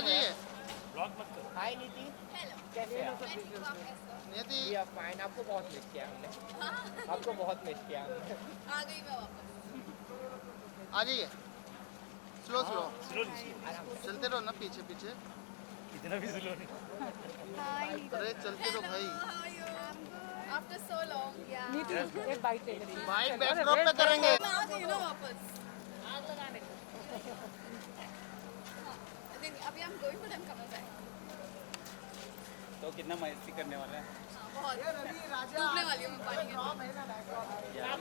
आ जाइए। हाय नीति, कैसे हैं आप? नियति जी आप फाइन, आपको बहुत मिस किया हमने, आपको बहुत मिस किया हमने। आ गई मैं वापस। आ जाइए। स्लो स्लो आराम से। चलते रहो ना, पीछे पीछे। इतना भी स्लो नहीं। अरे चलते रहो भाई। आफ्टर सो लॉन्ग या नीति एक बाइट ले लेती भाई बैकड्रॉप पे करेंगे। मैं आ गई ना वापस। आग लगाने अभी हम going but I am coming back. तो कितना मस्ती करने वाला है? बहुत डूबने वाली हूँ मैं पानी में।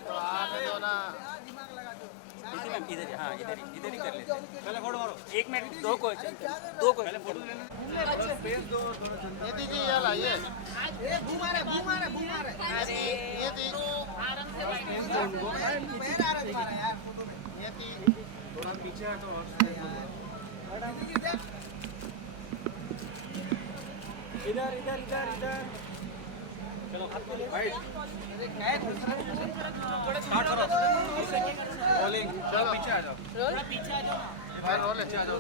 तो आने दो ना। इधर मैम, इधर हाँ, इधर ही कर लेते हैं। पहले फोटो मारो। 1 मिनट, 2 क्वेश्चन, 2 क्वेश्चन। पहले फोटो लेना। स्पेस दो दोनों। नियति जी ये लाइए। नियति नियति थोड़ा पीछे हटो। इधर। चलो राइट। स्टार्ट करो। रोलिंग। चलो पीछे आ जाओ। भाई रोल अच्छे आ जाओ।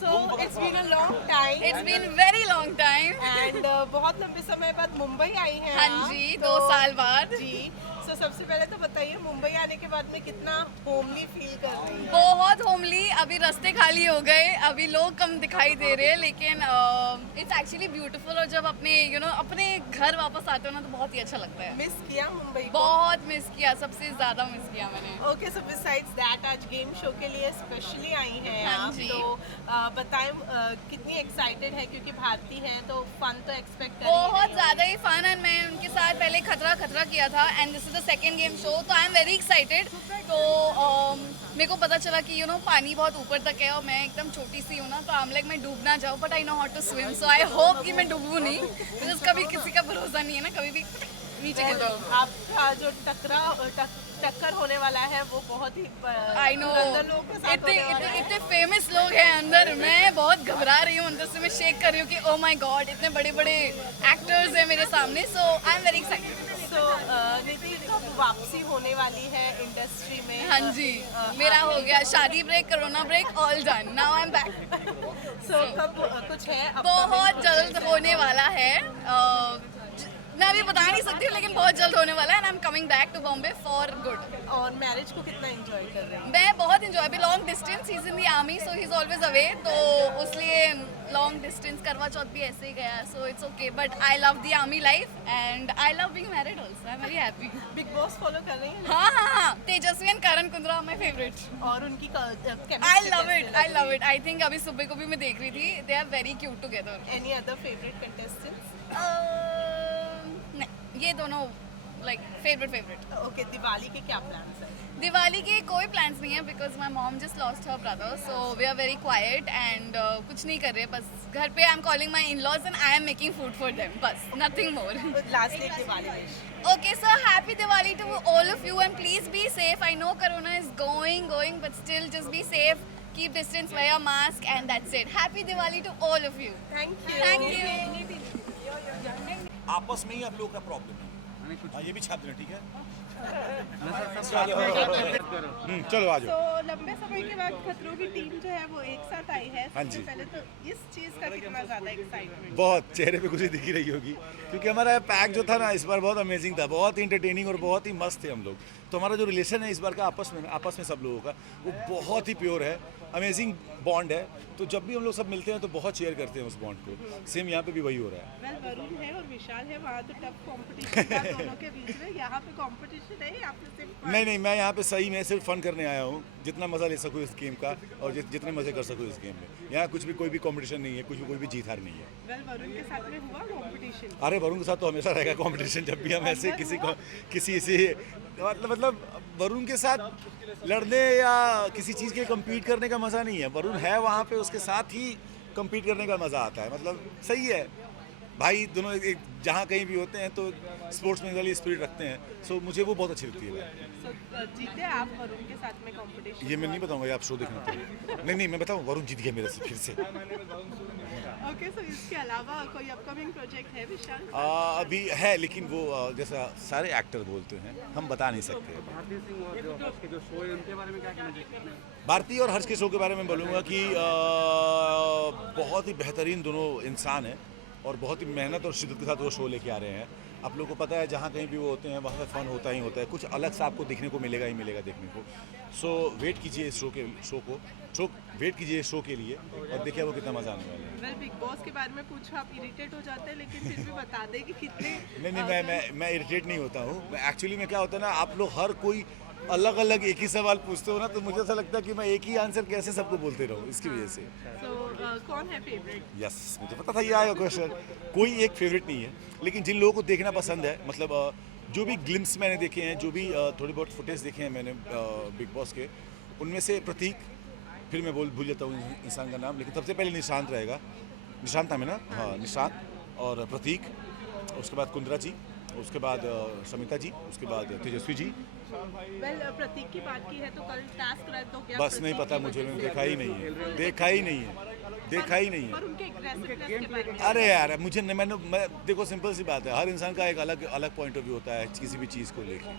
So it's been a long time It's been very long time. and बहुत लंबे समय बाद मुंबई आई हैं हाँ आप, जी, तो 2 साल बाद। जी। So सबसे पहले तो बताइए मुंबई आने के बाद में कितना होमली फील कर रही है? बहुत होमली। अभी रास्ते खाली हो गए, अभी लोग कम दिखाई दे रहे हैं, लेकिन इट्स एक्चुअली ब्यूटीफुल। और जब अपने अपने घर वापस आते हो ना तो बहुत ही अच्छा लगता है। मिस किया मुंबई को? बहुत मिस किया, सबसे ज़्यादा मिस किया मैंने। ओके, सो बिसाइड्स दैट आज गेम शो के लिए स्पेशली आई हैं हाँ आप, जी। तो बताएं कितनी एक्साइटेड है, क्योंकि भारती हैं तो फन तो एक्सपेक्ट कर रही बहुत हैं। ज़्यादा ही फन है। मैं उनके साथ पहले खतरा किया था and this is the second game show, तो आई एम वेरी एक्साइटेड। तो मेरे को पता चला कि पानी बहुत ऊपर तक है और मैं एकदम छोटी सी हूँ ना, तो आई एम लाइक मैं डूब ना जाऊँ, but I know how to swim, so I hope कि मैं डूबूँ नहीं, बिकॉज कभी किसी का भरोसा नहीं है ना, कभी भी नीचे गिर जाओ। आपका जो टक्कर होने वाला है वो बहुत ही आई नो, अंदर लोगों के साथ होने वाला है। इतने फेमस लोग हैं अंदर, मैं बहुत घबरा रही हूँ अंदर से, मैं शेक कर रही हूँ कि ओ माय गॉड इतने बड़े बड़े एक्टर्स हैं मेरे सामने, सो आई एम वेरी एक्साइटेड। सो नितिन कब वापसी होने वाली है इंडस्ट्री में? हाँ जी, मेरा हो गया शादी break, corona break, all done, now I am back. So कब कुछ है बहुत जल्द होने वाला है, मैं अभी बता नहीं सकती हूँ, लेकिन बहुत जल्द होने वाला है and I am coming back to Bombay for good. और मैरिज को कितना एंजॉय कर रहे हैं? मैं बहुत इंजॉय, अभी long distance, he is in the army so he is always away, तो उसलिए लॉन्ग डिस्टेंस करवा चौथ भी ऐसे ही गया, so it's okay, but I love the army life and I love being married also, I am very happy. Big Boss follow कर रही हैं? हाँ, Tejasswi and Karan Kundra my favourite. और उनकी I love it. I think अभी सुबह को भी मैं देख रही थी, they are very cute together. Any other favourite contestants? नहीं, ये दोनों लाइक फेवरेट। ओके, दिवाली के क्या प्लान्स हैं? दिवाली के कोई प्लान्स नहीं है, because my mom just lost her brother, so we are very quiet and कुछ नहीं कर रहे, बस घर पे I am calling my in laws and I am making food for them, बस nothing more. Lastly Diwali wish. Okay, so happy Diwali to all of you and please be safe. I know Corona is going, but still just be safe. Keep distance, wear a mask and that's it. Happy Diwali to all of you. Thank you. Thank you. आपस में ही आप लोगों का problem है। हाँ, ये भी छाप देना, ठीक है? चलो आ जाओ। तो लंबे समय के बाद खतरों की टीम जो है वो एक साथ आई है। हाँ सबसे जी। पहले तो इस चीज़ का कितना ज़्यादा एक्साइटमेंट? बहुत चेहरे पे खुशी दिखी रही होगी, क्योंकि हमारा पैक जो था ना इस बार बहुत अमेजिंग था, बहुत इंटरटेनिंग और बहुत ही मस्त थे हम लोग। तो हमारा जो रिलेशन है इस बार का आपस में सब लोगों का वो बहुत ही प्योर है, अमेजिंग बॉन्ड है। तो जब भी हम लोग सब मिलते हैं तो बहुत शेयर करते हैं उस बॉन्ड को। सेम यहाँ पे भी वही हो रहा है। वेल, वरुण है और विशाल है, वहाँ तो टफ कंपटीशन था दोनों के बीच में। यहाँ पे कंपटीशन है या फिर सिर्फ नहीं, मैं यहाँ पे सही में सिर्फ फन करने आया हूँ, जितना मज़ा ले सकूँ इस गेम का और जितने मज़े कर सकूँ इस गेम में। यहाँ कुछ भी कोई भी कंपटीशन नहीं है, कोई भी जीत हार नहीं है। वेल, वरुण के साथ में हुआ कंपटीशन? अरे वरुण के साथ तो हमेशा रहेगा कंपटीशन, जब भी हम ऐसे किसी मतलब वरुण के साथ लड़ने या किसी चीज़ के कम्पीट करने का मज़ा नहीं है। वरुण है वहाँ पे, उसके साथ ही कम्पीट करने का मज़ा आता है। मतलब सही है भाई, दोनों एक जहाँ कहीं भी होते हैं तो स्पोर्ट्समैन वाली स्पिरिट रखते हैं, सो मुझे वो बहुत अच्छी लगती है। So, जीते आप वरुण के साथ में कंपटीशन? ये मैं नहीं बताऊंगा, ये आप शो देखना तो। नहीं, मैं बताऊँ, वरुण जीत गया मेरे से फिर से। ओके, सो इसके अलावा कोई अपकमिंग प्रोजेक्ट है विशाल? अभी है, लेकिन वो जैसा सारे एक्टर बोलते हैं हम बता नहीं सकते। भारती और हर्ष के शो के बारे में बोलूँगा कि बहुत ही बेहतरीन दोनों इंसान हैं और बहुत ही मेहनत और शिद्दत के साथ वो शो लेके आ रहे हैं। आप लोगों को पता है जहाँ कहीं भी वो होते हैं वहाँ पे फ़न होता ही होता है, कुछ अलग सा आपको देखने को मिलेगा ही मिलेगा देखने को। सो वेट कीजिए इस वेट कीजिए इस शो के लिए और देखिए वो कितना मज़ा आने वाला है। वेल बिग बॉस के बारे में पूछो, आप इरिटेट हो जाते हैं, लेकिन फिर भी बता दें कि कितने नहीं, मैं इरिटेट नहीं होता हूँ। मैं एक्चुअली में क्या होता है ना, आप लोग हर कोई अलग अलग एक ही सवाल पूछते हो ना, तो मुझे ऐसा लगता है कि मैं एक ही आंसर कैसे सबको बोलते रहूँ, इसकी वजह से। कौन है फेवरेट? यस, मुझे पता था ये आएगा क्वेश्चन। कोई एक फेवरेट नहीं है, लेकिन जिन लोगों को देखना पसंद है, मतलब जो भी ग्लिम्स मैंने देखे हैं, जो भी थोड़ी बहुत फुटेज देखे हैं मैंने बिग बॉस के, उनमें से प्रतीक, फिर मैं भूल जाता हूँ इंसान का नाम, लेकिन सबसे पहले निशांत रहेगा। निशांत था मैं ना, हाँ निशांत और प्रतीक, उसके बाद कुंद्रा जी, उसके बाद समिता जी, उसके बाद तेजस्वी जी। वेल प्रतीक की बात की है तो कल टास्क रहा तो क्या बस नहीं पता मुझे, मैंने देखा ही नहीं है, देखा ही नहीं है। पर उनके aggressiveness के बारे में अरे यार मुझे मैं देखो, सिंपल सी बात है, हर इंसान का एक अलग पॉइंट ऑफ व्यू होता है किसी भी चीज़ को लेकर,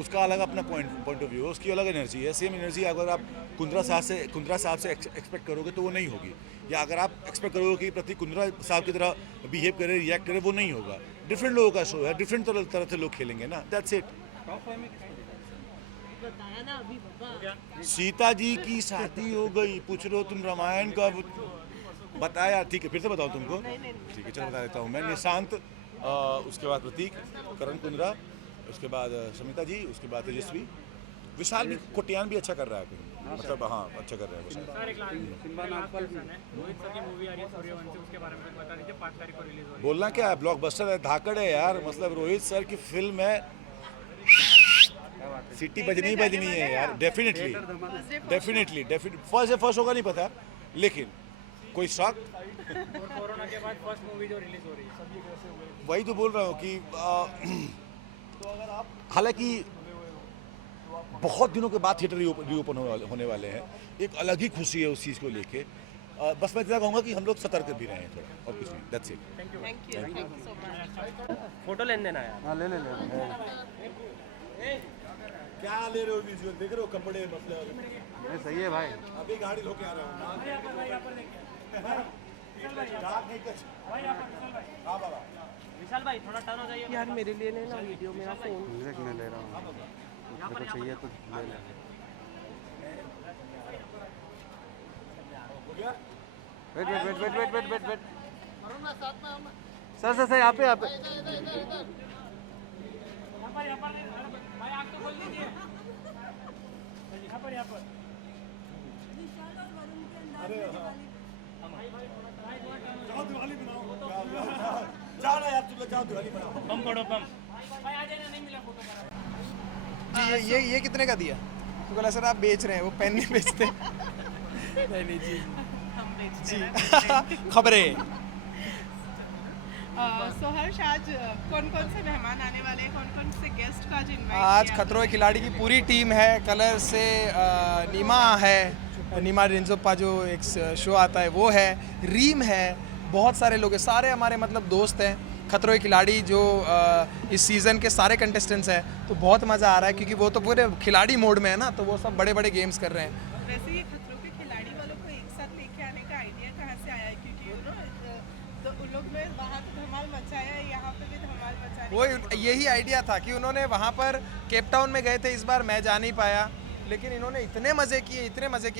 उसका अलग अपना पॉइंट ऑफ व्यू है, उसकी अलग एनर्जी है। सेम एनर्जी अगर आप कुंद्रा साहब से एक्सपेक्ट करोगे तो वो नहीं होगी, या अगर आप एक्सपेक्ट करोगे कि प्रतीक कुंद्रा साहब की तरह बिहेव करे, रिएक्ट करे, वो नहीं होगा। डिफरेंट लोगों का शो है, डिफरेंट तरह से लोग खेलेंगे ना, दैट्स इट। बताया ना अभी बाबा। सीता जी की शादी हो गई, पूछ रहे हो तुम रामायण का, बताया ठीक है, फिर से बताओ तुमको, ठीक है चलो बता देता हूँ मैं। निशांत, उसके बाद प्रतीक, करण कुंद्रा, उसके बाद समिता जी, उसके बाद तेजस्वी, विशाल भी, कोटियान भी अच्छा कर रहा है, मतलब हाँ अच्छा कर रहा है विशाल। बोलना क्या है, ब्लॉकबस्टर है, धाकड़ है यार, मतलब रोहित सर की फिल्म है, सिटी बजनी है यार, डेफिनेटली फर्स्ट होगा नहीं पता, लेकिन कोई शौक। कोरोना के बाद फर्स्ट मूवी जो रिलीज हो रही है, वही तो बोल रहा हूँ कि हालांकि बहुत दिनों के बाद थिएटर रीओपन होने वाले हैं, एक अलग ही खुशी है उस चीज़ को लेके। बस मैं इतना कहूँगा कि हम लोग सतर्क भी रहे हैं थोड़ा, और कुछ नहीं, that's it. Thank you so much. Photo लेन देना है। हाँ ले क्या ले रहे हो विजुअल, देख रहे हो कपड़े, मतलब सही है भाई। अभी गाड़ी धोके आ रहा हूँ। हाँ बाबा, विशाल भाई थोड़ा टर्न हो जाइए यार मेरे लिए लेना वीडियो, मेरा फोन। मैं ले रहा हूँ, मेरे को चाहिए तो ले ले। वेट। सर यहाँ पे भाई आप तो बोल दीजिए यहाँ पर जाओ दिवाली बनाओ, जाओ ना यार, तुम लोग जाओ दिवाली बनाओ। बम फोड़ो बम। भाई आ जाना, नहीं मिला फोटो। जी ये कितने का दिया? तो बोला सर आप बेच रहे हैं, वो पेन नहीं बेचते। नहीं जी, हम बेचते हैं खबरें। सो हर्ष, आज कौन से मेहमान आने वाले हैं, कौन से गेस्ट का आज इनवाइट आज किया? खतरों के खिलाड़ी की पूरी टीम है। कलर से नीमा है, नीमा रेंजोपा जो एक शो आता है वो है, रीम है, बहुत सारे लोग हैं, सारे हमारे मतलब दोस्त हैं। खतरों के खिलाड़ी जो इस सीज़न के सारे कंटेस्टेंट्स हैं, तो बहुत मज़ा आ रहा है क्योंकि वो तो पूरे खिलाड़ी मोड में है ना, तो वो सब बड़े बड़े गेम्स कर रहे हैं। वैसे ये खतरों के खिलाड़ी वालों को एक साथ लेके आने का आइडिया कहाँ से आया है? क्योंकि तो उन लोग ने वहाँ तो धमाल मचाया है, यहाँ पे भी धमाल मचाने वो यही आइडिया था कि उन्होंने वहाँ पर केप टाउन में गए थे, इस बार मैं जा नहीं पाया, लेकिन इन्होंने इतने मज़े किए,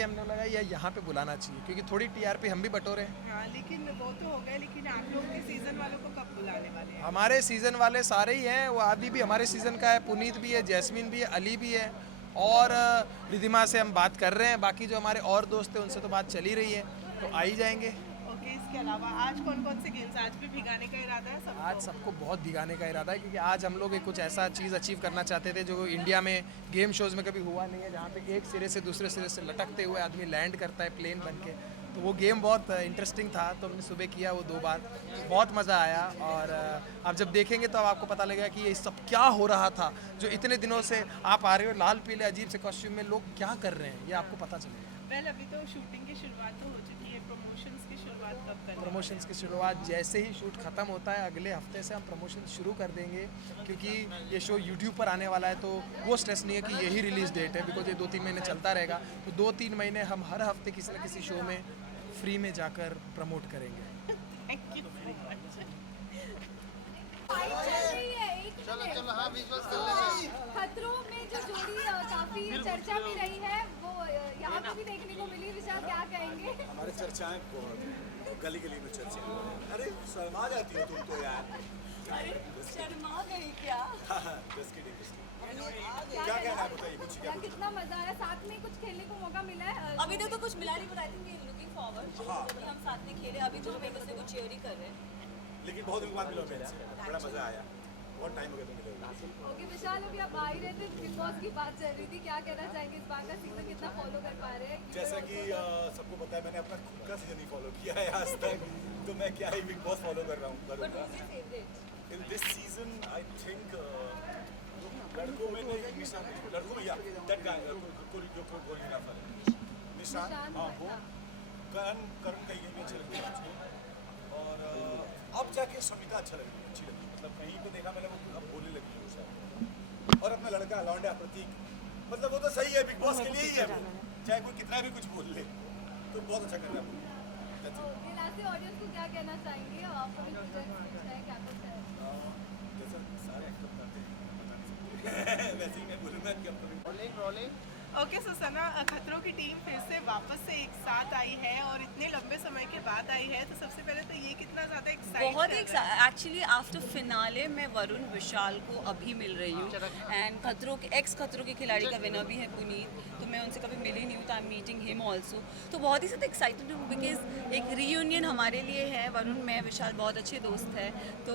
हमने लगा यार यहाँ पे बुलाना चाहिए क्योंकि थोड़ी टीआरपी हम भी बटोरे हैं। हाँ, लेकिन वो तो हो गए, लेकिन आप लोग के सीजन वालों को कब बुलाने वाले हैं? हमारे सीज़न वाले सारे ही हैं, वो आदि भी हमारे सीज़न का है, पुनीत भी है, जैस्मिन भी है, अली भी है, और रिधिमा से हम बात कर रहे हैं। बाकी जो हमारे और दोस्त हैं उनसे तो बात चली रही है, तो आ ही जाएंगे। ओके, इसके अलावा आज कौन से गेम्स, आज भी भिगाने का इरादा है सबको? आज सबको बहुत भिगाने का इरादा है क्योंकि आज हम लोग एक कुछ ऐसा चीज़ अचीव करना चाहते थे जो इंडिया में गेम शोज़ में कभी हुआ नहीं है, जहाँ पे एक सिरे से दूसरे सिरे से लटकते हुए आदमी लैंड करता है प्लेन बन के। तो वो गेम बहुत इंटरेस्टिंग था, तो हमने सुबह किया वो 2 बार, बहुत मज़ा आया। और आप जब देखेंगे तो आपको पता लगेगा कि ये सब क्या हो रहा था, जो इतने दिनों से आप आ रहे हो लाल पीले अजीब से कॉस्ट्यूम में, लोग क्या कर रहे हैं ये आपको पता चलेगा। वेल, अभी तो शूटिंग की शुरुआत तो हो चुकी है, प्रमोशंस की शुरुआत कब करनी है? प्रमोशंस की शुरुआत जैसे ही शूट ख़त्म होता है अगले हफ्ते से हम प्रमोशन शुरू कर देंगे, क्योंकि ये शो यूट्यूब पर आने वाला है, तो वो स्ट्रेस नहीं है कि यही रिलीज़ डेट है, बिकॉज ये 2-3 महीने चलता रहेगा। तो 2-3 महीने हम हर हफ्ते किसी न किसी शो में फ्री में जाकर प्रमोट करेंगे। Thank you so much. चलो चलो हाँ विजुअल्स कर लेंगे। खतरों में जो जोड़ी काफी चर्चा में रही है वो यहाँ पे भी देखने को मिली। विशाल क्या कहेंगे? हमारे चर्चाएं बहुत गली गली में चर्चा। अरे शर्मा जाती हो तुम तो यार। शर्मा गई क्या? क्या कहना है बताइए कुछ। क्या कितना मजा आया? साथ में कुछ खेलने को मौका मिला है? अभी तक तो कुछ मिला नहीं, but I think we are looking forward कि हम साथ में खेले। अभी तो हम एक दूसरे को चीयर ही कर रहे हैं। लेकिन बहुत दिन बाद मिला मेरे से, बड़ा मजा आया। बहुत टाइम हो गया तो मिले। ओके विशाल, अभी आप आ ही रहे थे, बिग बॉस की बात चल रही थी, क्या कहना चाहेंगे इस बार का सीजन कितना फॉलो कर पा रहे हैं? जैसा कि सबको पता है मैंने अपना खुद का सीजन ही फॉलो किया है आज तक, तो मैं क्या ही बिग बॉस फॉलो कर रहा हूँ करूँगा। In this season I think लड़कों में नहीं, निशान लड़कों में या दैट गाय जो कोरियोग्राफर है निशान, हाँ वो करण कहीं कहीं अच्छे लगते हैं मुझे। और अब जाके समिता अच्छी लगी, मतलब कहीं पे देखा मैंने वो अब बोलने लगी है शायद। और अपना लड़का लौंडा प्रतीक, मतलब वो तो सही है, बिग बॉस के लिए ही है वो, चाहे कोई कितना भी कुछ बोल ले तो बहुत अच्छा कर रहा है वो। ऑडियंस को क्या कहना चाहेंगे? आपको भी जैसा सारे एक्टर बताते हैं वैसे ही मैं बोलूँगा कि रोलिंग रोलिंग। ओके सो सना, खतरों की टीम फिर से वापस से एक साथ आई है और इतने लंबे समय के बाद आई है, तो सबसे पहले तो ये कितना ज़्यादा बहुत एक्चुअली आफ्टर फिनाले मैं वरुण विशाल को अभी मिल रही हूँ। एंड खतरों के खतरों के खिलाड़ी का विनर भी है पुनीत, तो मैं उनसे कभी मिली नहीं हूँ, तो I am meeting him also. तो बहुत ही ज़्यादा एक्साइटेड हूँ बिकॉज एक रीयूनियन हमारे लिए है। वरुण, मैं, विशाल बहुत अच्छे दोस्त हैं, तो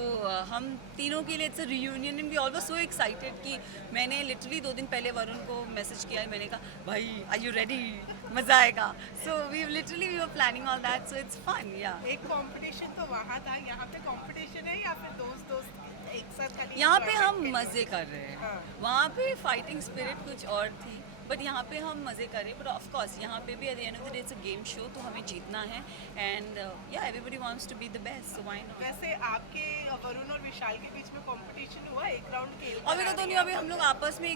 हम तीनों के लिए it's a reunion and we all was so excited कि मैंने लिटरली 2 दिन पहले वरुण को मैसेज किया है, मैंने कहा भाई आर यू रेडी, मज़ा आएगा। So we were planning all that, so it's fun. या एक कंपटीशन तो वहाँ था, यहाँ पे कंपटीशन है या फिर दोस्त एक साथ खाली? यहाँ पे हम मज़े कर रहे हैं, हाँ। वहाँ पे फाइटिंग स्पिरिट कुछ और थी, बट यहाँ पे हम मज़े कर रहे हैं। बट ऑफ कोर्स यहाँ पे भी at the end of the day it's a game show, तो हमें जीतना है and yeah everybody wants to be the best, so why not. वैसे आपके वरुण और विशाल के बीच में कंपटीशन हुआ एक राउंड के? अभी तक तो नहीं, अभी हम लोग आपस में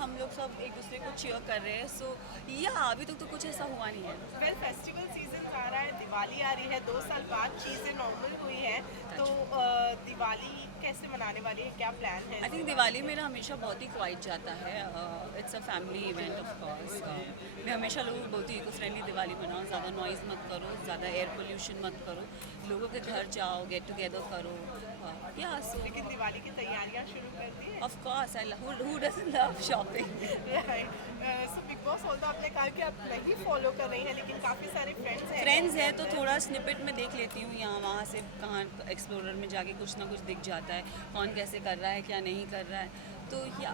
हम लोग सब एक दूसरे को चीयर कर रहे हैं, सो या अभी तक तो कुछ ऐसा हुआ नहीं है। वेल, फेस्टिवल सीजन आ रहा है, दिवाली आ रही है, 2 साल बाद चीज़ें नॉर्मल हुई हैं, तो दिवाली कैसे मनाने वाली है, क्या प्लान है? आई थिंक दिवाली मेरा हमेशा बहुत ही क्वाइट जाता है। It's a family event of course. मैं हमेशा लोगों को बोलती हूँ इको फ्रेंडली दिवाली मनाओ, ज़्यादा नॉइज़ मत करो, ज़्यादा एयर पोल्यूशन मत करो, लोगों के घर जाओ, गेट टुगेदर करो। या सो लेकिन दिवाली की तैयारियां शुरू कर दी है? Of course, I love, who doesn't love shopping. So big boss although आपने कहा कि आप नहीं फॉलो कर रही हैं, लेकिन काफ़ी सारे फ्रेंड्स हैं, तो थोड़ा स्निपेट में देख लेती हूँ, यहाँ वहाँ से कहाँ एक्सप्लोरर में जाके कुछ ना कुछ दिख जाता है, कौन कैसे कर रहा है, क्या नहीं कर रहा है, तो या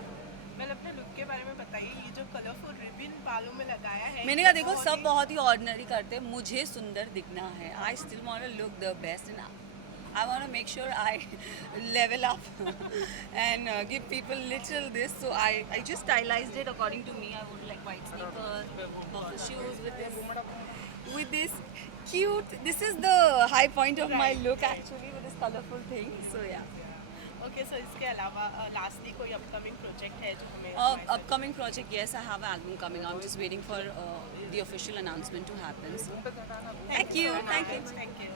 मैंने अपने लुक के बारे में बताइए। ये जो कलरफुल रिबन बालों में लगाया है, मैंने कहा देखो सब बहुत ही ऑर्डिनरी करते हैं, मुझे सुंदर दिखना है। I still want to look the best and I want to make sure I level up and give people little this. So I just stylized it according to me. I would like white sneakers, purple shoes with this cute. This is the high point of my look actually, with this colorful thing. So yeah. Okay, so इसके अलावा lastly कोई upcoming project है जो हमें? Upcoming project, yes, I have an album coming out. I'm just waiting for the official announcement to happen. So. Thank you. Thank you. Thank you.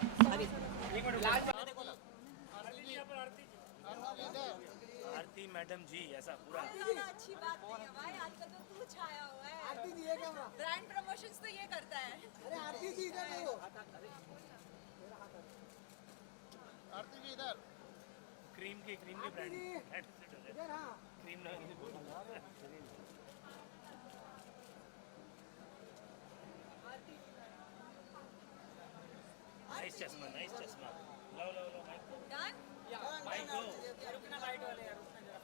Aarti madam ji ऐसा पूरा अच्छी बात नहीं है भाई, आजकल तो तू छाया हुआ है। आरती जी, ये कैमरा ब्रांड प्रमोशंस तो ये करता है। अरे आरती जी इधर देखो। आरती जी इधर। क्रीम के ब्रांड इधर। हां क्रीम ना नाइस चश्मा लो माइक डन माइक लो। रुकना लाइट वाले यार, रुकना जरा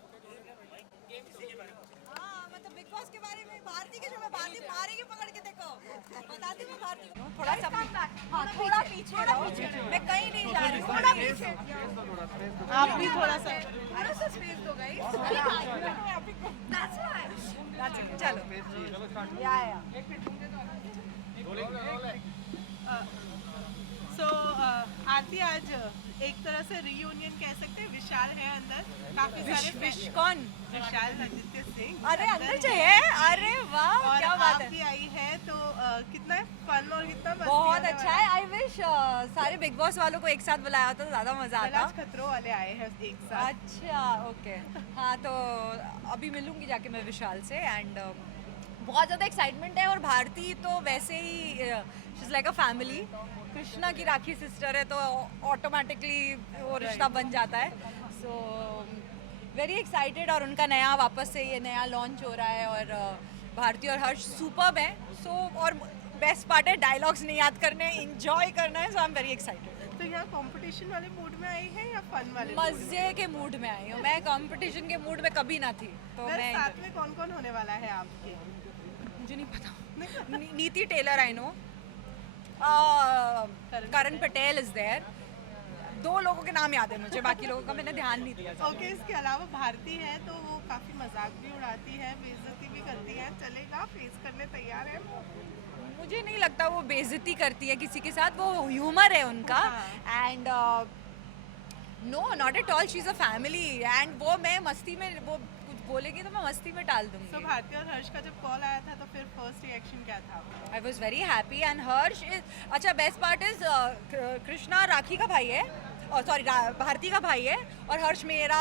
माइक गेम इसी के बारे में। हां मतलब बिग बॉस के बारे में भारती के जो मैं भारती मारेगी पकड़ के देखो, बताती हूँ भारती को थोड़ा सा हां थोड़ा पीछे मैं कहीं नहीं जा रही, थोड़ा पीछे आप भी थोड़ा सा अरे सर स्पेस दो गाइस, दैट्स व्हाई चलो या सो आरती, आज एक तरह से रीयूनियन कह सकते हैं, विशाल है अंदर, काफी सारे कौन विशाल आदित्य सिंह अरे अंदर चाहिए, अरे वाह और क्या बात आप भी आई है, तो कितना फन और कितना मस्ती बहुत होने अच्छा वाला है। आई सारे बिग बॉस वालों को एक साथ बुलाया होता तो ज़्यादा मज़ा कल आता। आज खतरों वाले आए हैं एक साथ। अच्छा ओके। हाँ तो अभी मिलूंगी जाके मैं विशाल से एंड बहुत ज़्यादा एक्साइटमेंट है। और भारती तो वैसे ही she is like a family. Krishna की राखी सिस्टर है तो ऑटोमेटिकली वो रिश्ता बन जाता है। So very excited. और उनका नया वापस से ये नया लॉन्च हो रहा है और भारती और हर्ष सुपर्ब है। सो और बेस्ट पार्ट है डायलॉग्स नहीं याद करने, इंजॉय करना है। सो आई एम वेरी एक्साइटेड। तो यहाँ कंपटीशन वाले मूड में आई है या फन वाले? मज़े के मूड में आई हूँ मैं। कंपटीशन के मूड में कभी ना थी तो मैं साथ में कौन कौन होने वाला है आपके? मुझे नहीं पता। Niti Taylor I know, Karan Patel is there. 2 लोगों के नाम याद है मुझे, बाकी लोगों का मैंने ध्यान नहीं दिया। ओके, इसके अलावा भारती है तो वो काफी मजाक भी उड़ाती है, बेइज्जती भी करती है, चलेगा? फेस करने तैयार है वो? मुझे नहीं लगता वो बेइज्जती करती है किसी के साथ, वो ह्यूमर है उनका। And no not at all, she is a family. एंड वो मैं मस्ती में वो कुछ बोलेगी तो मैं मस्ती में टाल दूंगी। तो भारती और हर्ष का जब कॉल आया था तो फिर फर्स्ट रिएक्शन क्या था? I was very happy and Harsh is अच्छा। बेस्ट पार्ट इज कृष्णा राखी का भाई है और सॉरी भारती का भाई है और हर्ष मेरा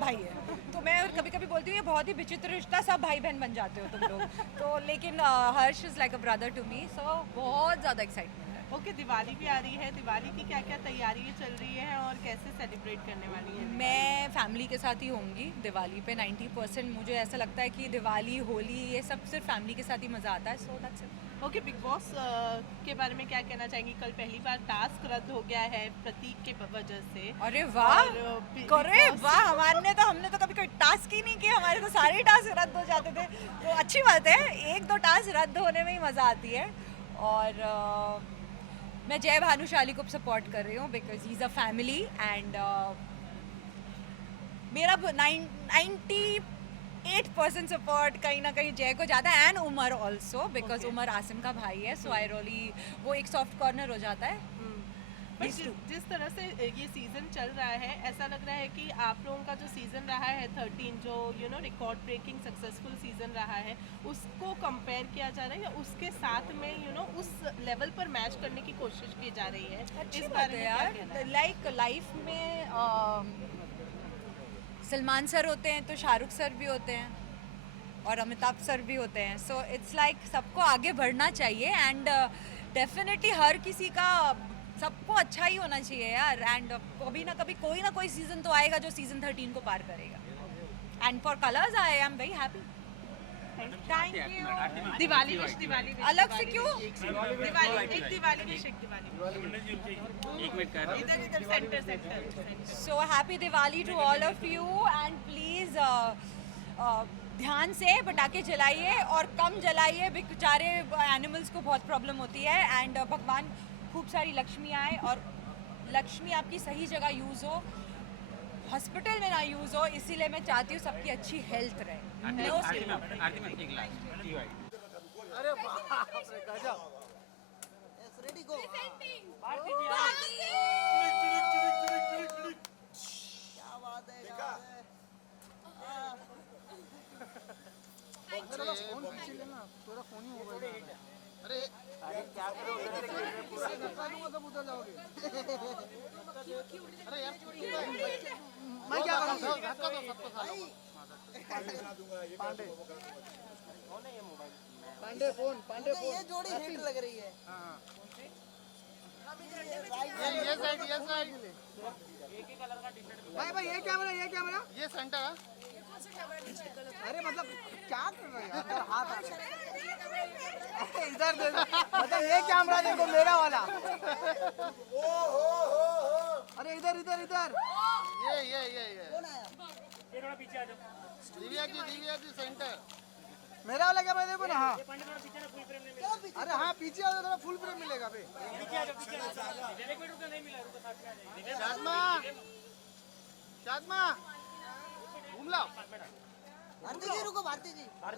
भाई है। तो मैं कभी कभी बोलती हूँ ये बहुत ही विचित्र रिश्ता, सब भाई बहन बन जाते हो तुम लोग। तो लेकिन Harsh is like a brother to me. So बहुत ज़्यादा एक्साइटमेंट है। ओके, दिवाली भी आ रही है, दिवाली की क्या क्या तैयारियां चल रही है और कैसे सेलिब्रेट करने वाली है? मैं फैमिली के साथ ही होंगी दिवाली पे। 90% मुझे ऐसा लगता है कि दिवाली होली ये सब सिर्फ फैमिली के साथ ही मज़ा आता है। So that's it. Okay, big boss के बारे में क्या कहना चाहेंगी? कल पहली बार टास्क रद्द हो गया है प्रतीक के वजह से। अरे वाह, अरे वाह, हमने तो कभी कोई टास्क ही नहीं किया। हमारे तो सारे टास्क रद्द हो जाते थे। तो अच्छी बात है, 1-2 टास्क रद्द होने में ही मज़ा आती है। और मैं जय भानुशाली को सपोर्ट कर रही हूँ because he is a family. And मेरा 98% सपोर्ट कहीं ना कहीं जय को जाता है and Umar also because Umar Asim का भाई है। सो आई रियली वो एक सॉफ्ट कॉर्नर हो जाता है। बट जिस तरह से ये सीजन चल रहा है, ऐसा लग रहा है कि आप लोगों का जो सीजन रहा है 13, जो रिकॉर्ड ब्रेकिंग सक्सेसफुल सीजन रहा है, उसको कंपेयर किया जा रहा है या उसके साथ में उस लेवल पर मैच करने की कोशिश की जा रही है? अच्छी बात है यार। लाइक लाइफ में सलमान सर होते हैं तो शाहरुख सर भी होते हैं और अमिताभ सर भी होते हैं। सो इट्स लाइक सबको आगे बढ़ना चाहिए एंड डेफिनेटली हर किसी का सबको अच्छा ही होना चाहिए यार। एंड कभी ना कभी कोई ना कोई सीजन तो आएगा जो सीजन 13 को पार करेगा। And for colours I am very happy. Thank you. Diwali wish अलग से क्यों? दिवाली विश, एक दिवाली विश। एक मिनट कर इधर centre. So happy Diwali to all of you and please ध्यान से पटाखे जलाइए और कम जलाइए, बेचारे एनिमल्स को बहुत प्रॉब्लम होती है। एंड भगवान खूब सारी लक्ष्मी आए और लक्ष्मी आपकी सही जगह यूज़ हो, हॉस्पिटल में ना यूज़ हो। इसीलिए मैं चाहती हूँ सबकी अच्छी हेल्थ रहे। आरती में एक लास्ट अरे बाप रे गजब। रेडी गो। क्या बात है यार। फोन पीछे लेना, तेरा फोन ही होगा। अरे क्या करोगे? तब उधर जाओगे। अरे यार मैं क्या करूँ? धक्का दो सबको खा लो। पांडे फोन ये जोड़ी हिट लग रही है। हाँ ये साइड भाई ये कैमरा ये सेंटर है। अरे मतलब क्या कर रहे हो यार? हाथ इधर दे मतलब ये कैमरा देखो मेरा वाला। अरे इधर ये कौन आया? थोड़ा पीछे आ जाओ। दिव्या जी सेंटर मेरा वाला कैमरा देखो ना। हाँ अरे हाँ पीछे आ जाओ, थोड़ा फुल फ्रेम मिलेगा बे। शादमा घूम लो। भारती जी रुको, भारती जी अरे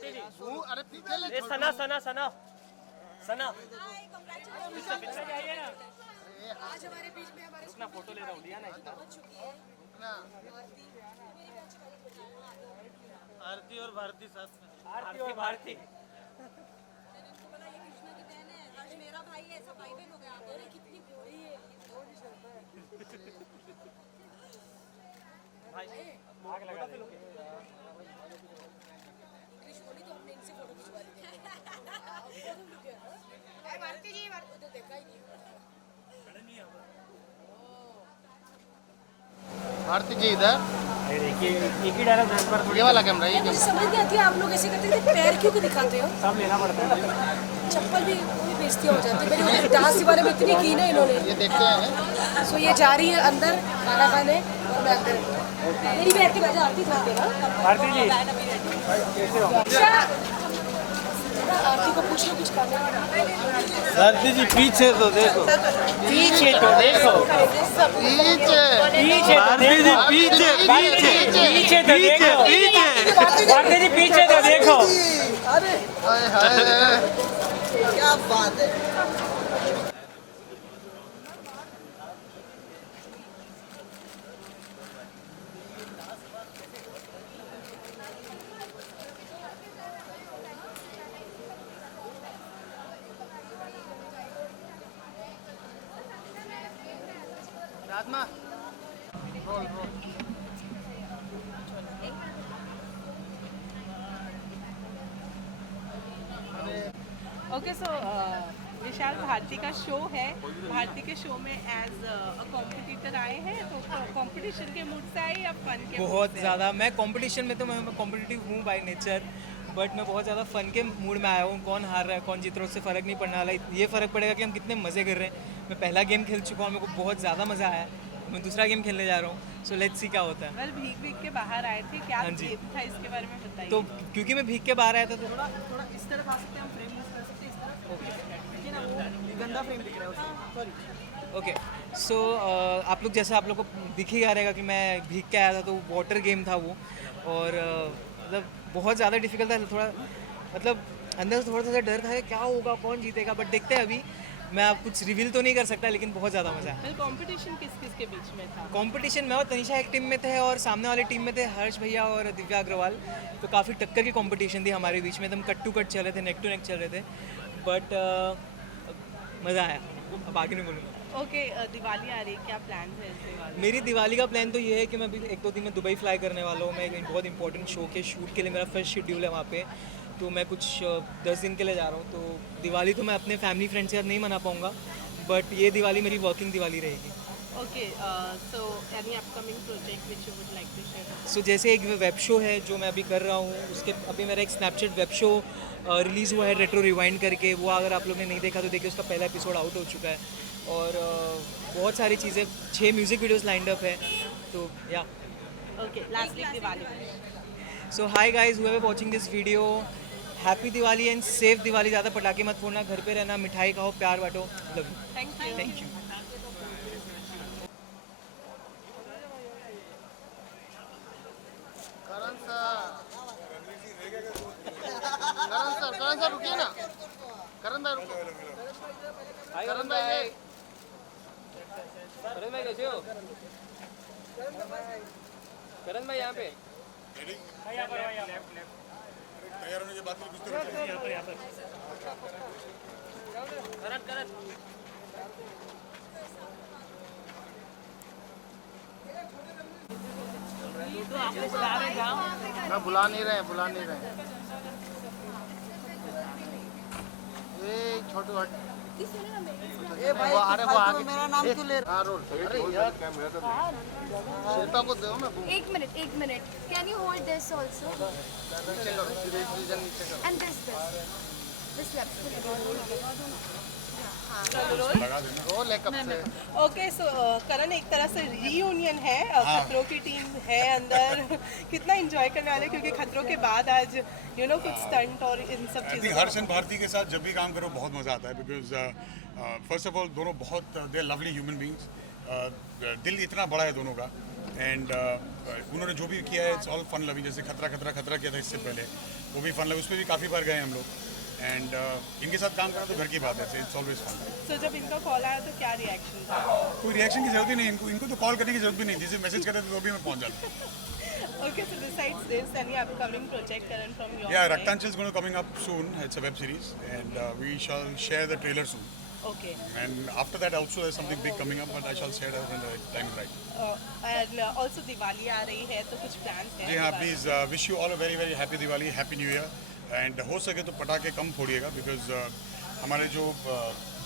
पीछे ले। सना आज हमारे बीच में हमारे फोटो ले रहा हूँ, लिया ना आरती और भारती साथ में। आरती और भारती। मैंने उनको बोला ये कृष्णा की बहन है, आज मेरा भाई है, ऐसा भाई बहन हो गया। अरे कितनी भारती जी इधर देखिए एक ही डायरेक्ट पर ये वाला कैमरा ये मुझे समझ नहीं आती आप लोग ऐसे करते थे, पैर क्यों को दिखाते हो? सब लेना पड़ता है। चप्पल भी बेइज्जती हो जाती है। मेरी डांस के बारे में इतनी की ना इन्होंने। ये देखते हैं सो ये जा रही है अंदर खाना खाने और मैं अंदर मेरी बैठ के मजा आती थी ना। भारती जी कैसे हो? आरती को पूछ लो कुछ करने भारती जी पीछे तो देखो, पीछे तो देखो, पीछे पीछे भारती जी पीछे पीछे पीछे तो देखो, पीछे भारती जी पीछे तो देखो। हाय हाय क्या बात है। Rajma roll roll okay so Vishal Bharti का शो है। भारती के शो में एज अ कॉम्पिटिटर आए हैं, तो कंपटीशन के मूड से आए या फन के? बहुत ज़्यादा। मैं कंपटीशन में तो मैं कॉम्पिटिटिव हूँ बाय नेचर, बट मैं बहुत ज़्यादा फ़न के मूड में आया हूँ। कौन हार रहा है कौन जीत रहा है उससे फ़र्क नहीं पड़ने वाला। ये फ़र्क पड़ेगा कि हम कितने मज़े कर रहे हैं। मैं पहला गेम खेल चुका हूँ, मेरे को बहुत ज़्यादा मज़ा आया। मैं दूसरा गेम खेलने जा रहा हूँ, सो लेट्स सी क्या होता है। वेल भीग भीग के बाहर आए थे, क्या हाँ जी। गेम था इसके बारे में बताइए। तो क्योंकि मैं भीग के बाहर आया था तो थोड़ा इस तरफ आ सकते हैं, हम फ्रेम यूज कर सकते हैं इस तरफ। देखिए ना वो गंदा फ्रेम दिख रहा है सॉरी। ओके सो आप लोग जैसे आप लोग को दिख ही आ रहेगा कि मैं भीग के आया था, तो वाटर गेम था वो। और मतलब बहुत ज़्यादा डिफिकल्ट था। थोड़ा मतलब अंदर से थोड़ा सा डर था कि क्या होगा कौन जीतेगा, बट देखते हैं अभी। मैं आप कुछ रिवील तो नहीं कर सकता, लेकिन बहुत ज़्यादा मज़ा है। कंपटीशन किस किस के बीच में था? कंपटीशन मैं और तनिषा एक टीम में थे और सामने वाली टीम में थे हर्ष भैया और दिव्या अग्रवाल। तो काफ़ी टक्कर की कंपटीशन थी हमारे बीच में। एकदम कट टू कट चल रहे थे, नेक टू नेक चल रहे थे, बट मज़ा आया। अब आगे नहीं बोलूँगा। ओके दिवाली आ रही है, क्या प्लान है इस दिवाली? मेरी दिवाली का प्लान तो ये है कि मैं अभी 1-2 दिन में दुबई फ्लाई करने वाला हूँ। मैं एक बहुत इंपॉर्टेंट शो के शूट के लिए मेरा फर्स्ट शेड्यूल है वहाँ पे, तो मैं कुछ 10 दिन के लिए जा रहा हूँ। तो दिवाली तो मैं अपने फैमिली फ्रेंड्स के साथ नहीं मना पाऊँगा, बट ये दिवाली मेरी वर्किंग दिवाली रहेगी। Okay so any upcoming project which you would like to share? So जैसे एक वेब शो है जो मैं अभी कर रहा हूँ, उसके अभी मेरा एक स्नैपचैट वेब शो रिलीज़ हुआ है रेट्रो रिवाइंड करके। वो अगर आप लोग ने नहीं देखा तो देखिए, उसका पहला एपिसोड आउट हो चुका है। और बहुत सारी चीज़ें, 6 म्यूज़िक वीडियोज़ लाइंड अप है। तो या okay lastly Diwali. So hi guys whoever watching this video, happy Diwali and safe Diwali. ज़्यादा पटाखे मत फोड़ना, घर पे रहना, मिठाई खाओ, प्यार बांटो। Love you. Thank you. Karan sir रुकिए ना। करण भाई रुको। करण भाई करण भाई कैसे हो? करण भाई यहाँ पे ना बुला नहीं रहे ये छोटू हट। ए भाई अरे वो आगे मेरा नाम क्यों ले रहा? रोल। अरे यार शिल्पा को दो ना। एक minute can you hold this also नीचे करो, रीजन नीचे करो। एंड दिस लेफ्ट रोल है कब से। ओके सो करण एक तरह से रीयूनियन है, खतरों की टीम है अंदर। कितना एंजॉय करने वाले, क्योंकि खतरों के बाद आज यू नो कुछ स्टंट और इन सब चीज़ों। हर्ष एंड भारती के साथ जब भी काम करो बहुत मज़ा आता है, बिकॉज फर्स्ट ऑफ ऑल दोनों बहुत दे लवली ह्यूमन बींग्स। दिल इतना बड़ा है दोनों का, एंड उन्होंने जो भी किया है इट्स ऑल फन लवी। जैसे खतरा किया था इससे पहले, वो भी फन लवी, उसमें भी काफ़ी बार गए हम लोग। एंड इनके साथ काम करना तो घर की बात है, इट्स ऑलवेज फन। सो जब इनका कॉल आया तो क्या रिएक्शन था? कोई रिएक्शन की जरूरत ही नहीं, इनको तो कॉल करने की जरूरत भी नहीं। जिसे मैसेज करते थे तो भी मैं पहुंच जाता। Okay, so besides this, any upcoming project, Karan, from your Yeah, side? Raktanchal is going to coming up soon. It's a web series, and we shall share the trailer soon. Okay. And after that also there's something big coming up, but I shall say it when the time is right. And also Diwali आ रही है तो कुछ plans हैं? जी हाँ, please wish you all a very very happy Diwali, happy new year. And हो सके तो पटाखे कम फोड़िएगा, बिकॉज हमारे जो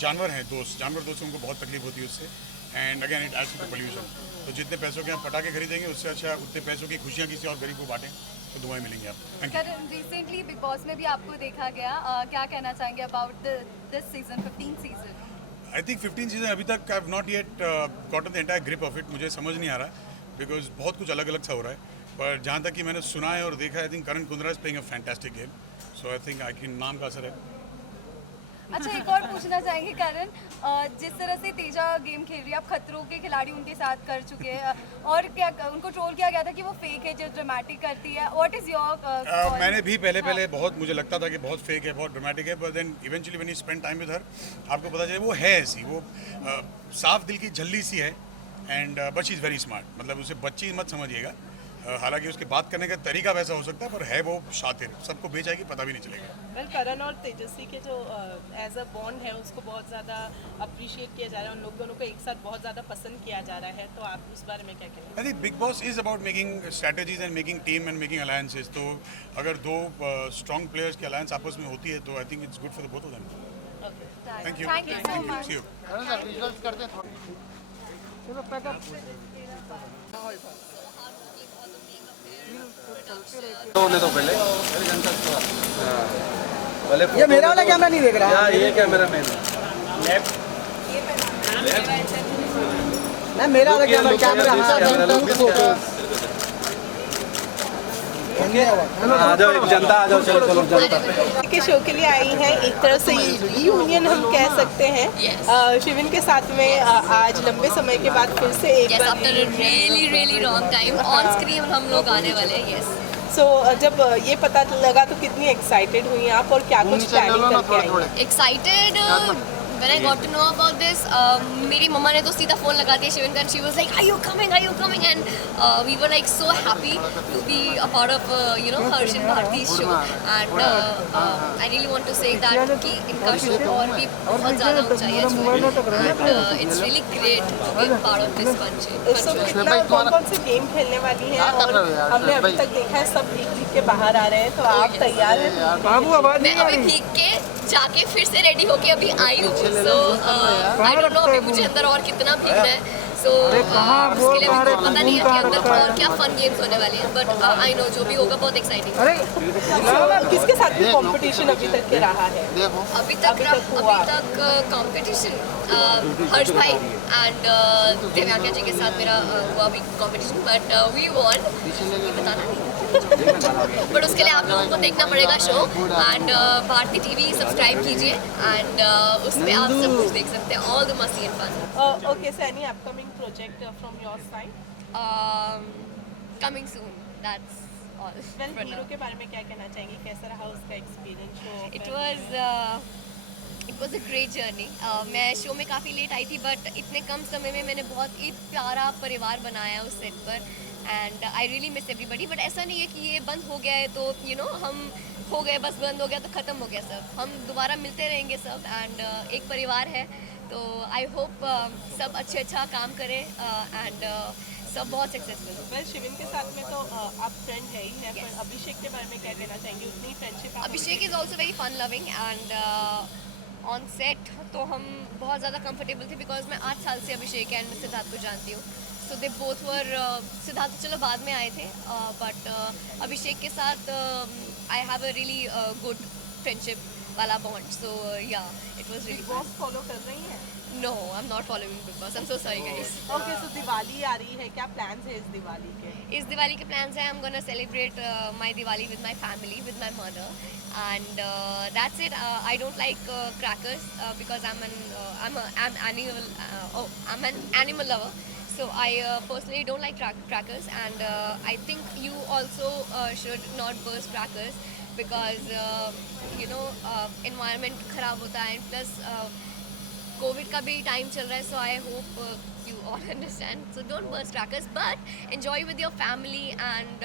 जानवर दोस्त हैं उनको बहुत तकलीफ होती है उससे. And again it adds to the pollution. तो जितने पैसों के आप पटाखे खरीदेंगे उससे अच्छा उतने पैसों की खुशियाँ किसी और गरीब को बांटें, तो दुआएं मिलेंगी आपको. Thank you. Recently big boss में भी आपको देखा गया, क्या कहना चाहेंगे about this season 15 season? I think 15 season अभी तक I have not yet gotten the entire grip of it. मुझे समझ नहीं आ रहा बिकॉज बहुत कुछ अलग अलग सा हो रहा है. पर जहाँ तक कि मैंने सुना है और देखा है, I think Karan Kundra is playing a fantastic game. So I think I can नाम का असर है. अच्छा, एक और पूछना चाहेंगे करण, जिस तरह से तेजा गेम खेल रही है, आप खतरों के खिलाड़ी उनके साथ कर चुके हैं, और क्या उनको ट्रोल किया गया था कि वो फेक है, जो ड्रामेटिक करती है. What is your? मैंने भी पहले बहुत मुझे लगता था कि बहुत फेक है, बहुत ड्रामेटिक है, पर then eventually when you spend time with her आपको पता चले वो है ऐसी, वो साफ दिल की झल्ली सी है. And but she is very smart. मतलब उसे बच्ची मत समझिएगा. हालांकि उसके बात करने का तरीका वैसा हो सकता है, पर है वो शातिर. सबको भेज आएगी, पता भी नहीं चलेगा. वेल, करण और तेजस्वी के जो एज अ बॉन्ड है उसको बहुत ज़्यादा अप्रिशिएट किया जा रहा है. उन लोग दोनों को एक साथ बहुत ज़्यादा पसंद किया जा रहा है, तो आप उस बारे में क्या कहेंगे? I think big boss is about making strategies and making team and making alliances. तो अगर दो स्ट्रॉन्ग प्लेयर्स की अलायंस आपस में होती है तो I think it's good for the both of them. Thank you. Thank you so much. See you. होने दो पहले. पहले ये मेरा वाला कैमरा नहीं देख रहा है. ये कैमरा मैन मैं मेरा वाला कैमरा आ जाओ जनता, आ जाओ. चलो चलो जनता के शो के लिए आई हैं. एक तरफ से रीयूनियन हम कह सकते हैं. शिविन के साथ में आज लंबे समय के बाद फिर से एक बार after a really long time on screen हम लोग आने वाले हैं. यस. सो जब ये पता लगा तो कितनी एक्साइटेड हुई आप और क्या कुछ प्लानिंग करके आई? Excited when I got to know about this, मेरी मम्मा ने तो सीधा फ़ोन लगा दिया शिवन का. She was like, are you coming? And we were like so happy to be a part of Harsh and Bharti's show. And I really want to say that कि इनका show और भी बहुत ज़्यादा ऊंचाई छुई. And it's really great to be part of this country. So कितना कौन से गेम खेलने वाली हैं? और हमने अभी तक देखा है सब भीग के बाहर आ रहे हैं, तो आप तैयार हैं? मैं अभी भीग के जाके फिर से रेडी होके अभी आई हूँ. सो आई डोंट नो अभी मुझे अंदर और कितना भीगना है. सो उसके लिए मुझे पता नहीं है कि अंदर और क्या फन गेम्स होने वाली हैं. बट आई नो जो भी होगा बहुत एक्साइटिंग. किसके साथ भी कंपटीशन अभी तक के रहा है? अभी तक कंपटीशन हर्ष भाई एंड दिव्यांका जी के साथ मेरा हुआ अभी कंपटीशन. बट वी वॉन, बताना नहीं. बट उसके लिए आप लोगों को देखना पड़ेगा show. And Bharti TV subscribe कीजिए एंड उस पर आप सब कुछ देख सकते हैं. All the masti and fun. Okay, so any upcoming project from your side? Coming soon. That's all. Well, hero के बारे में क्या कहना चाहेंगे? कैसा रहा उसका experience show? It was a great journey. मैं शो में काफ़ी लेट आई थी, बट इतने कम समय में मैंने बहुत ही प्यारा परिवार बनाया उस सेट पर. And I really miss everybody. But ऐसा नहीं है कि ये बंद हो गया है तो हम हो गए, बस बंद हो गया तो ख़त्म हो गया सब. हम दोबारा मिलते रहेंगे सब. एंड एक परिवार है, तो आई होप सब अच्छा काम करें एंड सब बहुत सक्सेसफुल. वेल, शिविन के साथ में तो आप फ्रेंड है ही है, पर अभिषेक के बारे में क्या कहना चाहेंगे? उतनी friendship? Abhishek is also very fun loving and on set तो हम बहुत ज़्यादा कंफर्टेबल थे, बिकॉज मैं 8 साल से अभिषेक एंड सिद्धार्थ को जानती हूँ. सो दे बोथ वर, सिद्धार्थ तो चलो बाद में आए थे, बट अभिषेक के साथ I have a really good friendship वाला bond. So yeah it was really. Big Boss follow कर रही हैं? No, I am not following Big Boss. I am so sorry guys. Okay, so Diwali आ रही है, क्या प्लान्स है इस दिवाली के? इस दिवाली के प्लान्स हैं, I am gonna celebrate my Diwali with my family, with my mother, and that's it. I don't like crackers because I'm an animal lover. So I personally don't like crackers, and I think you also should not burst crackers because environment खराब होता है, plus Covid का भी time चल रहा है. So I hope you all understand. So don't burst crackers, but enjoy with your family and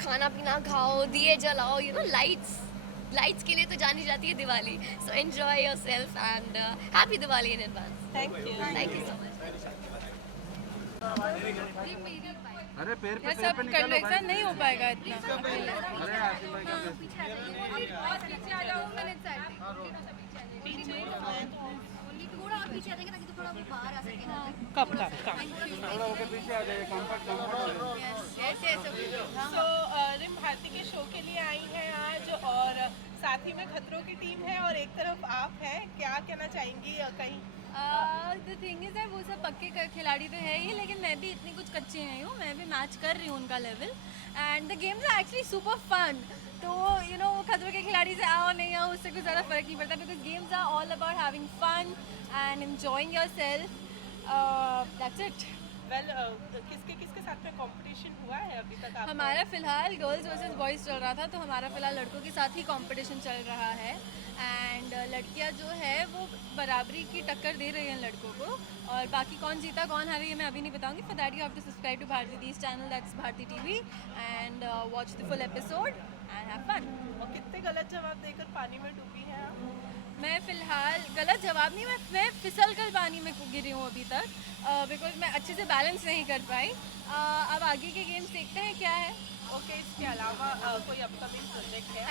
खाना पीना खाओ, दिए जलाओ, lights लाइट्स के लिए तो जानी जाती है Diwali. So enjoy yourself and happy Diwali in advance. Thank you. Thank you so much. अरे पैर ये सब कलेक्शन नहीं हो पाएगा इतना. थोड़ा और पीछे आ जाएंगे ताकि तो थोड़ा बाहर आ सके. कब पीछे आ जाइए, कंफर्ट सो रिम भारती के शो के लिए आई हैं आज और साथ ही में खतरों की टीम है और एक तरफ आप हैं. क्या कहना चाहेंगी? कहीं द थिंग इज दैट वो सब पक्के खिलाड़ी तो है ही, लेकिन मैं भी इतनी कुछ कच्ची नहीं हूँ. मैं भी मैच कर रही हूँ उनका level and the games are actually super fun. तो यू नो खतरों के खिलाड़ी से आओ नहीं आओ उससे कुछ ज़्यादा फर्क नहीं पड़ता, because games are all about having fun and enjoying yourself. That's it. Well किसके साथ में कंपटीशन हुआ है अभी तक? आप हमारा फिलहाल गर्ल्स वर्सेस बॉयज़ चल रहा था, तो हमारा फिलहाल लड़कों के साथ ही कंपटीशन चल रहा है एंड लड़कियां जो है वो बराबरी की टक्कर दे रही हैं लड़कों को. और बाकी कौन जीता कौन हारा ये मैं अभी नहीं बताऊंगी. For that you have to subscribe to Bharti these channel, that's Bharti TV, and watch the full episode and have fun. और कितने गलत जवाब देकर पानी में डूबी हैं आप? मैं फ़िलहाल गलत जवाब नहीं, मैं फिसल कर पानी में गिरी हूँ अभी तक, बिकॉज मैं अच्छे से बैलेंस नहीं कर पाई. अब आगे के गेम्स देखते हैं क्या है. ओके, इसके अलावा कोई अपकमिंग प्रोजेक्ट है?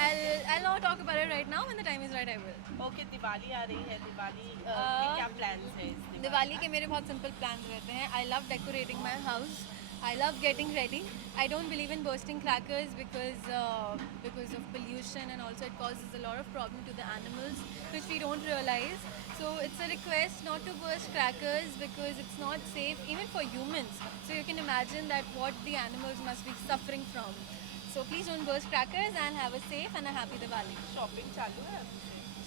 I'll not talk about it right now. When the time is right, I will. Okay, Diwali आ रही है. दिवाली के क्या प्लान्स हैं? दिवाली के मेरे बहुत सिंपल प्लान्स रहते हैं. I love decorating my house. I love getting ready. I don't believe in bursting crackers because of pollution, and also it causes a lot of problem to the animals, which we don't realize. So it's a request not to burst crackers because it's not safe even for humans. So you can imagine that what the animals must be suffering from. So please don't burst crackers and have a safe and a happy Diwali. Shopping चालू है?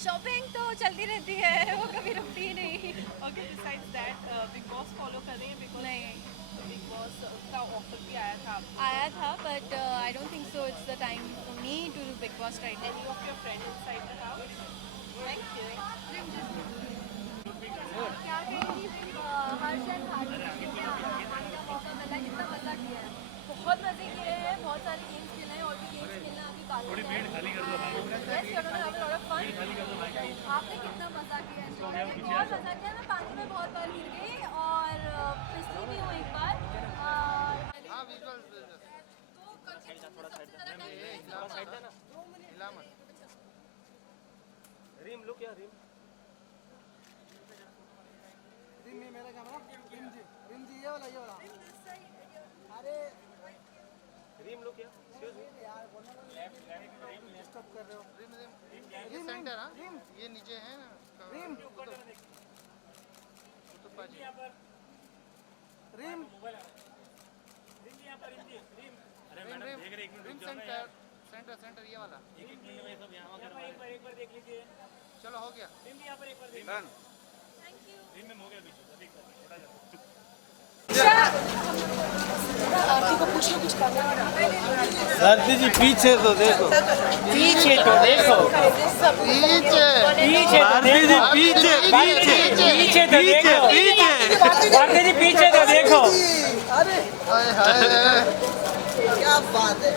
Shopping तो चलती रहती है, वो कभी रुकती नहीं. Okay, besides that big Boss follow कर रही हैं? बिकॉज नहीं, बिग बॉस का ऑफर भी आया था आपको. आया था, but I don't think so it's the time for me to do Bigg Boss right now. Any of your friends inside the house? Thank you. क्या कहेंगी हर्ष एंड भारती के लिए आने का मौका मिला है? कितना मजा किया है? बहुत मजे किए हैं, बहुत सारे गेम्स खेले हैं और भी गेम्स खेलना अभी बाकी है. Yes, you're gonna have a lot of fun. आपने कितना मजा किया है? बहुत मजा किया. मैं पानी में बहुत बार गिर गई और फिसली भी हूँ एक बार. रीम लुक या रीम मेरा कैमरा रिम जी ये वाला अरे रीम लुक या स्टॉप कर रहे हो. Rim centre. हाँ, ये नीचे है ना रिम. रिम रिम सेंटर ये वाला. एक बार देख लीजिए. चलो हो गया. रीम यहाँ पर एक बार देख. रीम में हो गया बीच. आरती को पूछ लो कुछ करना. भारती जी पीछे तो देखो, पीछे तो देखो, पीछे भारती जी पीछे पीछे तो देखो, भारती जी पीछे तो देखो. अरे क्या बात है.